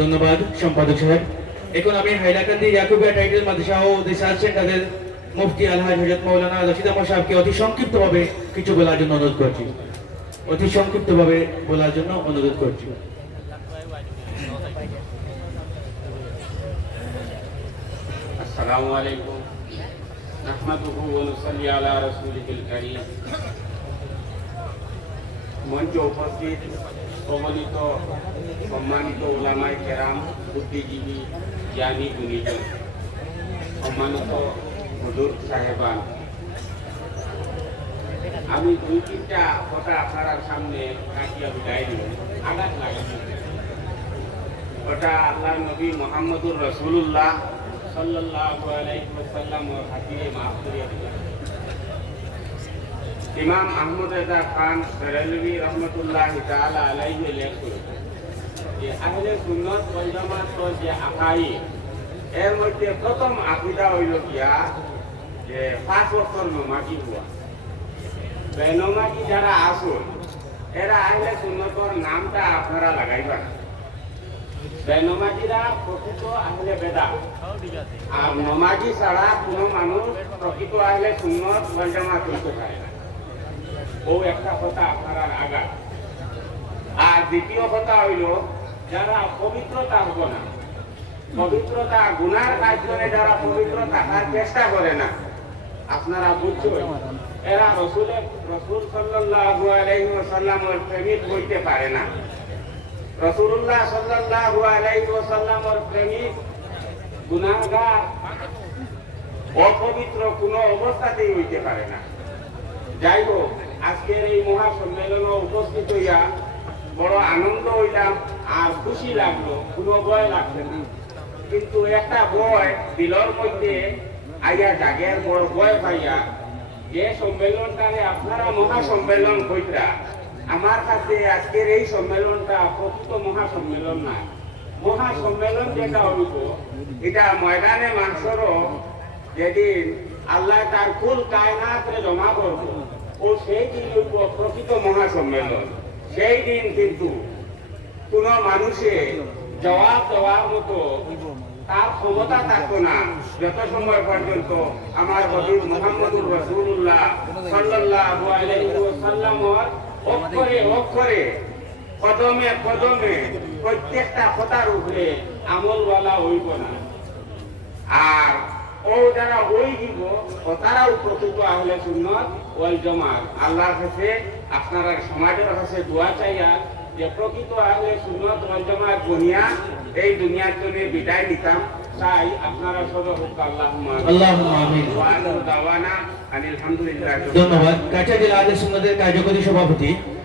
ধন্যবাদ, সম্পাদক সাহেব। এখন আমি হাইলাকান্দি ইয়াকুবিয়া টাইটেল মাদ্রাসা ও রিসার্চ সেন্টারের মুফতি আলহাজ হজরত মৌলানা রশিদ আহমদ সাহেবকে অতি সংক্ষিপ্তভাবে কিছু বলার জন্য অনুরোধ করছি। অতি সংক্ষিপ্তভাবে বলার জন্য অনুরোধ করছি। আসসালামু আলাইকুম। নাহমাদুহু ওয়া নুসাল্লি আলা রাসূলিল কারীম। মঞ্চ উপস্থিত প্রবলিত সম্মানিত ওলামাই কেরাম, বুদ্ধিজীবী, জ্ঞানী গুণীজন, সম্মানিত হুজুর সাহেবান। আমি দুই তিনটা কথা আপনার সামনে রাখিয়া বিদায় দিব আঘাত লাগে। ওটা আল্লাহ নবী মোহাম্মদুর রসুল্লাহ ওয়াসাল্লাম ওর হাদিয়ে মাফ করিয়ে দিলেন ইমাম আহমদ রেজা খান বেরেলভি রহমতুল্লাহ তাআলা আলাইহি লেখেন যে আহলে সুন্নাত ওয়াল জামাত যে আকাই, এর মধ্যে প্রথম আকীদা হইল কিয়া যে পাঁচ বছর নমাজি হওয়া। বেনমাজি যারা আসুন, এরা আহলে সুন্নতর নামটা আপনারা লাগাইবা না বেনমাজিরা প্রকৃত আহলে বেদা আর নমাজি ছাড়া কোনো মানুষ প্রকৃত আহলে সুন্নত ওয়াল হইতে পারে না। ও একটা কথা আপনারা আগা আর দ্বিতীয় কথা হইল, যারা পবিত্র থাকব না, পবিত্রতা গুনার কাজ করে যারা পবিত্র থাকার চেষ্টা করে না, আপনারা বুঝছেন? এরা রসুলে, রসুল সাল্লাল্লাহু আলাইহি ওয়াসাল্লামের প্রেমিক হইতে পারে না। রসুল্লাহ সাল্লাল্লাহু আলাইহি ওয়াসাল্লামের প্রেমিক, গুনাহগার, অপবিত্র কোনো অবস্থাতেই হইতে পারে না। যাই হোক আজকের এই মহা সম্মেলনে উপস্থিত হইয়া বড় আনন্দ হইলাম আর খুশি লাগল, কোনো ভয় লাগছে না। কিন্তু একটা ভয় দিলর মধ্যে আইয়া জাগের বড় ভয় পাইয়া যে সম্মেলনটারে আপনারা মহা সম্মেলন কইরা, আমার কাছে আজকের এই সম্মেলনটা প্রকৃত মহা সম্মেলন নাই মহা সম্মেলন যেটা হইব, এটা ময়দানে মানুষেরও যেদিন আল্লাহ তার কুল কায়নাতরে জমা করব ও সেই দিন প্রকৃত মহা সম্মেলন সেই দিন কিন্তু কোন মানুষে জবাব দেওয়ার মতো তার ক্ষমতা থাকতো না। যত সময় পর্যন্ত আমার হবিব মোহাম্মদুর রসুল্লাহ আলাইহি অক্ষরে অক্ষরে কদমে কদমে প্রত্যেকটা কথার উপরে আমলওয়ালা হইব না। আর ও যারা ওই দিব ও তারাও প্রকৃত আহলে সুন্নত ওয়াল জামাত। আল্লাহর কাছে আপনারা সমাজের কাছে দোয়া চাইয়া যে প্রকৃত আহলে সুন্নত জামাত বনিয়া এই দুনিয়ার জন্য বিদায় নিতাম। তাই আপনারা সদর হোক আল্লাহ। দাওয়ানা আনিল ধন্যবাদ। আহলে সুন্নাতের কার্যকরী সভাপতি